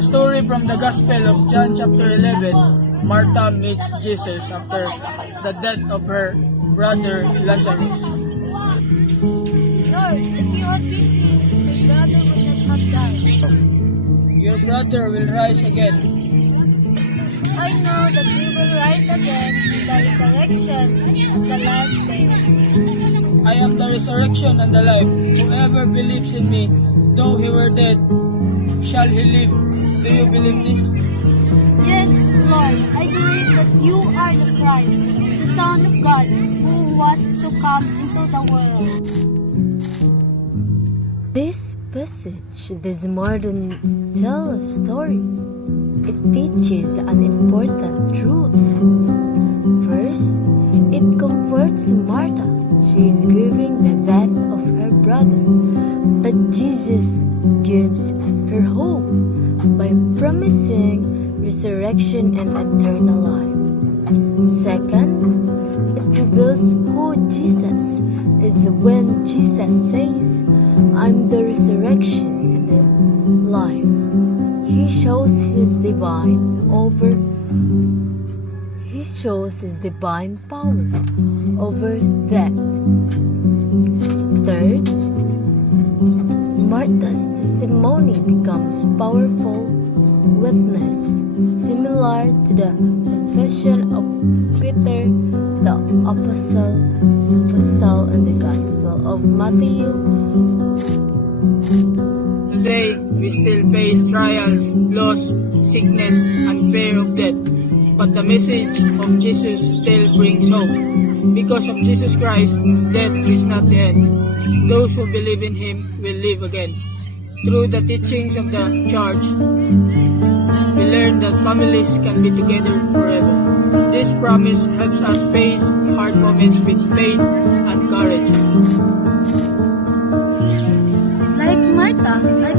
the story from the Gospel of John chapter 11, Martha meets Jesus after the death of her brother Lazarus. Lord, if you had been here, my brother would not have died. Your brother will rise again. I know that he will rise again in the resurrection on the last day. I am the resurrection and the life. Whoever believes in me, though he were dead, shall he live. Do you believe this? Yes, Lord, I believe that you are the Christ, the Son of God, who was to come into the world. This passage does more than tell a story. It teaches an important truth. First, it comforts Martha. She is grieving the death of her brother, but Jesus gives her hope by promising resurrection and eternal life. Second, it reveals who Jesus is when Jesus says, "I'm the resurrection and the life." He shows his divine power over death. Third, Martha's testimony becomes powerful witness, similar to the confession of Peter the apostle in the Gospel of Matthew. Today, we still face trials, loss, sickness, and fear of death. But the message of Jesus still brings hope. Because of Jesus Christ, death is not the end. Those who believe in Him will live again. Through the teachings of the Church, we learn that families can be together forever. This promise helps us face hard moments with faith and courage. Like Martha, I